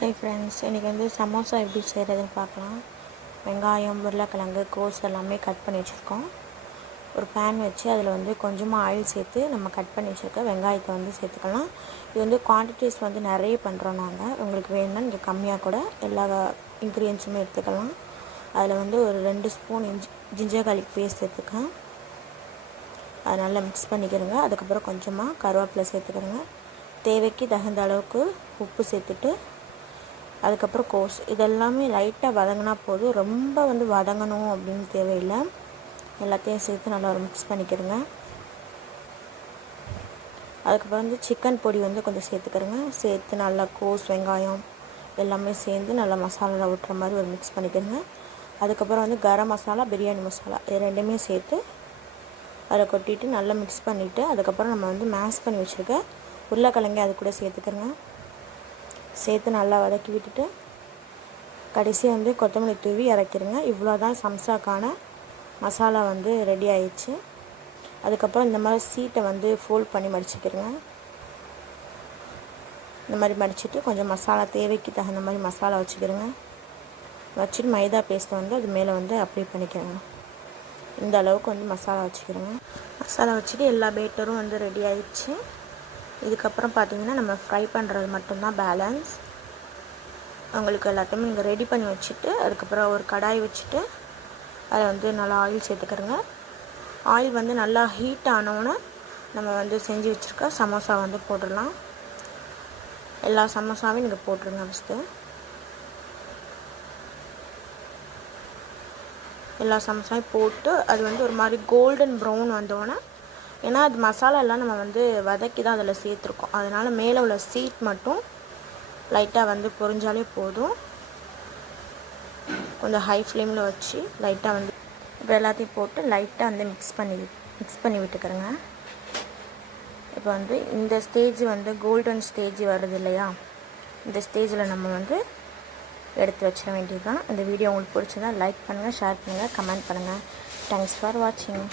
Hi friends, இன்றைக்கி வந்து சமோசா எப்படி செய்கிறதுன்னு பார்க்கலாம். வெங்காயம், உருளைக்கிழங்கு, கோஸ் எல்லாமே கட் பண்ணி வச்சுருக்கோம். ஒரு பேன் வச்சு அதில் வந்து கொஞ்சமாக ஆயில் சேர்த்து நம்ம கட் பண்ணி வச்சுருக்க வெங்காயத்தை வந்து சேர்த்துக்கலாம். இது வந்து குவான்டிட்டிஸ் வந்து நிறைய பண்ணுறோம் நாங்கள். உங்களுக்கு வேணும்னா நீங்கள் கம்மியாக கூட எல்லா இன்க்ரீடியன்ஸுமே எடுத்துக்கலாம். அதில் வந்து ஒரு 2 ஸ்பூன் ஜிஞ்சர் கார்லிக் பேஸ்ட் சேர்த்துக்கலாம். அதை நல்லா மிக்ஸ் பண்ணிக்கிறோங்க. அதுக்கப்புறம் கொஞ்சமாக கருவேப்பிலை சேர்த்துக்கிறோங்க. தேவைக்கு தகுந்த அளவுக்கு உப்பு சேர்த்துட்டு அதுக்கப்புறம் கோஸ் இதெல்லாமே லைட்டாக வதங்கினா போதும். ரொம்ப வந்து வதங்கணும் அப்படின்னு தேவையில்லை. எல்லாத்தையும் சேர்த்து நல்லா ஒரு மிக்ஸ் பண்ணிக்கிறேங்க. அதுக்கப்புறம் வந்து சிக்கன் பொடி வந்து கொஞ்சம் சேர்த்துக்கிறேங்க. சேர்த்து நல்லா கோஸ், வெங்காயம் எல்லாமே சேர்ந்து நல்லா மசாலாவில் விட்டுற மாதிரி ஒரு மிக்ஸ் பண்ணிக்கிறேங்க. அதுக்கப்புறம் வந்து கரம் மசாலா, பிரியாணி மசாலா இது ரெண்டுமே சேர்த்து அதை கொட்டிட்டு நல்லா மிக்ஸ் பண்ணிவிட்டு அதுக்கப்புறம் நம்ம வந்து மேஷ் பண்ணி வச்சுருக்க உருளைக்கிழங்கு அது கூட சேர்த்துக்கிறேங்க. சேர்த்து நல்லா வதக்கி விட்டுட்டு கடைசி வந்து கொத்தமல்லி தூவி இறக்கிடுங்க. இவ்வளோ தான் சம்சாக்கான மசாலா வந்து ரெடி ஆயிடுச்சு. அதுக்கப்புறம் இந்த மாதிரி சீட்டை வந்து ஃபோல்ட் பண்ணி மடிச்சுக்கிறேங்க. இந்த மாதிரி மடிச்சுட்டு கொஞ்சம் மசாலா தேவைக்கு தகுந்த மாதிரி மசாலா வச்சுக்கிறேங்க. வச்சுட்டு மைதா பேஸ்ட்டை வந்து அது மேலே வந்து அப்ளை பண்ணிக்கிறேங்க. இந்த அளவுக்கு வந்து மசாலா வச்சுக்கிறேங்க. மசாலா வச்சுட்டு எல்லா பேட்டரும் வந்து ரெடி ஆயிடுச்சு. இதுக்கப்புறம் பார்த்திங்கன்னா நம்ம ஃப்ரை பண்ணுறது மட்டும்தான் பேலன்ஸ். உங்களுக்கு எல்லாத்தையுமே நீங்கள் ரெடி பண்ணி வச்சுட்டு அதுக்கப்புறம் ஒரு கடாய் வச்சுட்டு அதில் வந்து நல்லா ஆயில் சேர்த்துக்கிறோங்க. ஆயில் வந்து நல்லா ஹீட் ஆனோன்னே நம்ம வந்து செஞ்சு வச்சுருக்க சமோசா வந்து போட்டுடலாம். எல்லா சமோசாவையும் நீங்கள் போட்டுருங்க. ஃபஸ்ட்டு எல்லா சமோசாவையும் போட்டு அது வந்து ஒரு மாதிரி கோல்டன் ப்ரௌன் வந்தோடனே, ஏன்னா அது மசாலா எல்லாம் நம்ம வந்து வதக்கி தான் அதில் சேர்த்துருக்கோம், அதனால் மேலே உள்ள சீட் மட்டும் லைட்டாக வந்து பொரிஞ்சாலே போதும். கொஞ்சம் ஹை ஃப்ளேமில் வச்சு லைட்டாக வந்து இப்போ எல்லாத்தையும் போட்டு லைட்டாக வந்து மிக்ஸ் பண்ணி விட்டுக்கிறேங்க. இப்போ வந்து இந்த ஸ்டேஜ் வந்து கோல்டன் ஸ்டேஜ் வருது இல்லையா, இந்த ஸ்டேஜில் நம்ம வந்து எடுத்து வச்சிட வேண்டியது தான். இந்த வீடியோ உங்களுக்கு பிடிச்சதா லைக் பண்ணுங்கள், ஷேர் பண்ணுங்கள், கமெண்ட் பண்ணுங்கள். தேங்க்ஸ் ஃபார் வாட்சிங்.